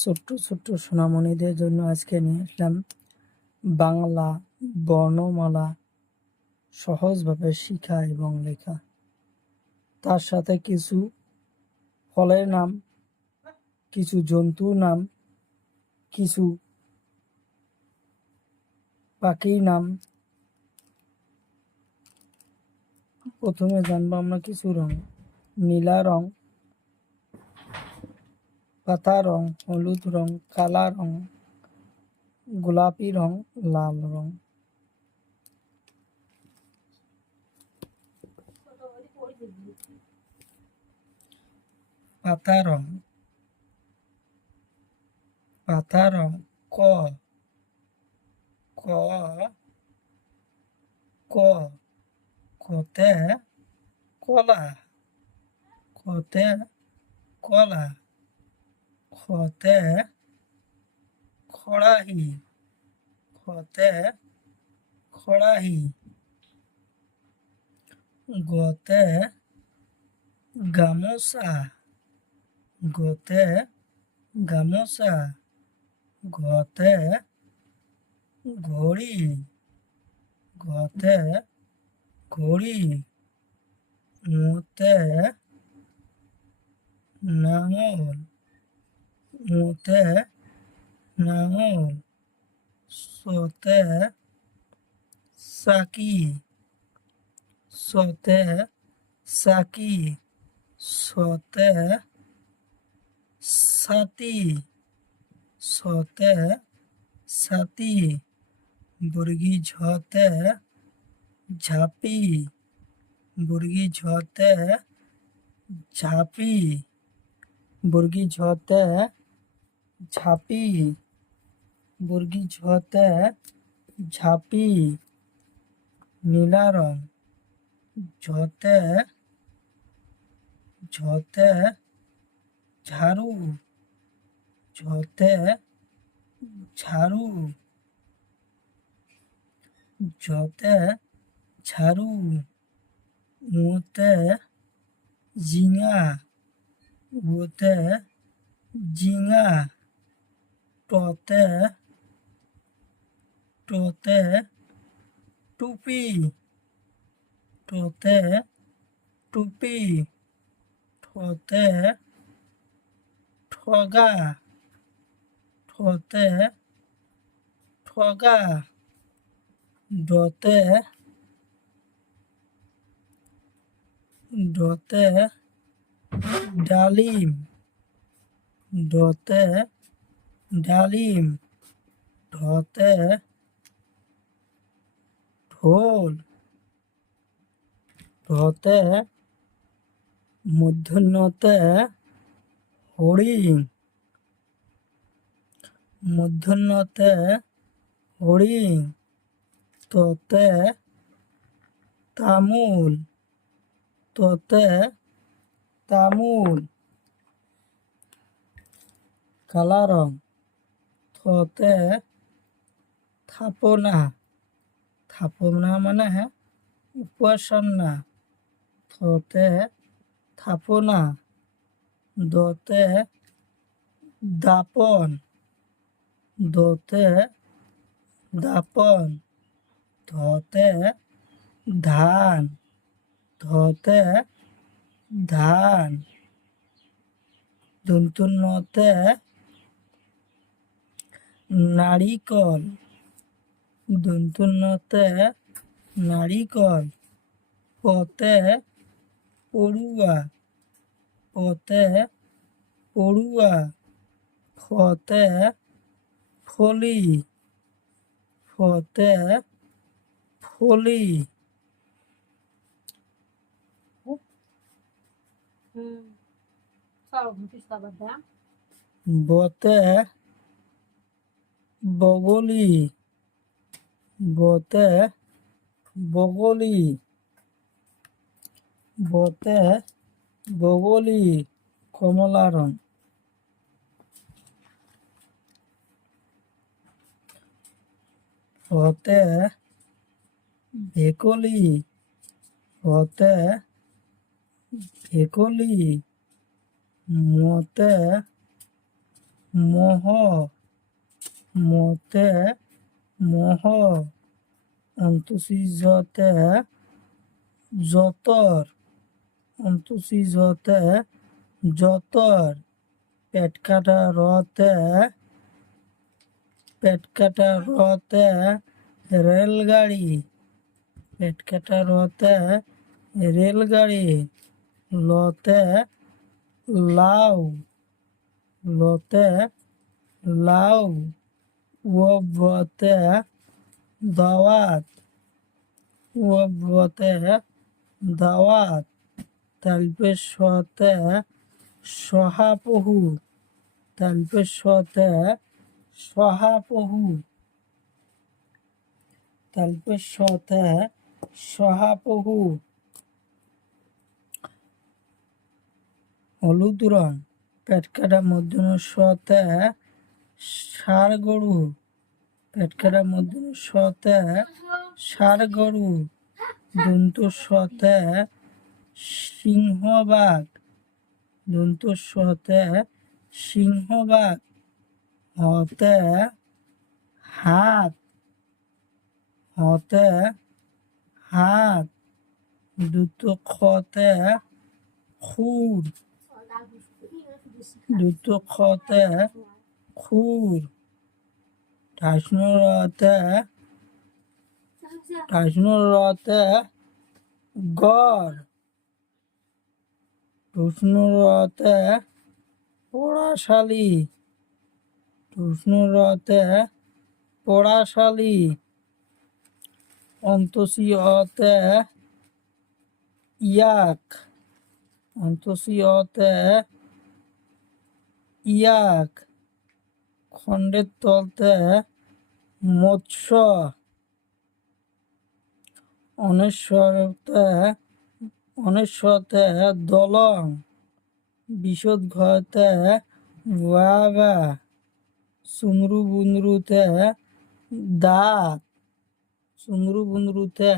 ছোট্ট ছোট্ট সোনামণিদের জন্য আজকে নিয়ে আসলাম বাংলা বর্ণমালা সহজভাবে শিখা এবং লেখা। তার সাথে কিছু ফলের নাম, কিছু জন্তুর নাম, কিছু পাখির নাম। প্রথমে জানবো আমরা কিছু রং। নীলা রং, পাতা রং, হলুদ রং, কালা রং, গোলাপি রং, লাল রং। পাতা রং, পাতা রং ক ক ক কতে কলা, কতে কলা, খতে খড়াহি, খতে খড়াহি, গতে গামোচা, গতে গামোচা, ঘতে ঘড়ি, ঘতে ঘড়ি, মুতে নাঙল, মুতে নাঙল, সতে সাকি, সতে সাকি, সতে সাতি, সতে সাতি, বর্গী ঝতে ঝাঁপি, বর্গী ঝতে ঝাঁপি, বর্গী ঝতে ঝাঁপি, বর্গী ঝতে ঝাঁপি। নীলা রং, ঝতে ঝতে ঝাড়ু, ঝতে ঝাড়ু, ঝতে ঝাড়ু, মুতে ঝিঙা, ওতে ঝিঙা, টতে টতে টুপি, টতে টুপি, ঠতে ঠগা, ঠতে ঠগা, ডতে ডতে ডালিম, ডতে ডালিম, ঢতে ঢোল, ঢতে মূর্ধন্যতে হরিণ, মূর্ধন্যতে হরিণ, ততে তামুল, ততে তামুল। কালা রং, থতে থাপনা, থাপনা মানে উপাসনা, থতে থাপনা, দতে দাপন, দতে দাপন, ধতে ধান, ধতে ধান, দন্তুন্নতে নারিকল, দন্তুন্নতে নারিকল, পতে পড়ুয়া, পতে পড়ুয়া, ফতে ফলি, ফতে ফলি। বতে বগলি, বতে বগলি, বতে বগলি, কমলা রং। হতে ভেকলি, হতে ভেকলি, মতে মোহ, মতে মোহ, অন্তসিজতে যতর, অন্তসিজতে যতর, পেট কাটা রতে রেলগাড়ি, পেট কাটা রতে রেলগাড়ি, লতে লাউ, লতে লাউ, ওবতে দাওয়াত, ওবতে দাওয়াত, তালপেশতে সহাপহু, তালপেশতে সহাপহু, তালপেশতে সহাপহু। হলুদ রং, পেট কাটা মধ্যম সতে ষাঁড় গরু, পেট কাটা মধ্যম সতে ষাঁড় গরু, দন্ত সতে সিংহবাগ, দন্ত সতে সিংহবাগ, হতে হাত, হতে হাত, দুত খতে খুর, দুত খতে খুর, ঠাসনুরতে গড়, টুসনুরতে পড়াশালী, টুসনুরতে পড়াশালী, অন্তসিয়তে ইয়াক, অন্তসিয়তে ইয়াক, খণ্ডের তলতে মৎস্য, অনেশ্বরতে দলং, বিশদ ঘতে বাবা, সুমরু বুনরুতে দাঁত, সুমরু বুনরুতে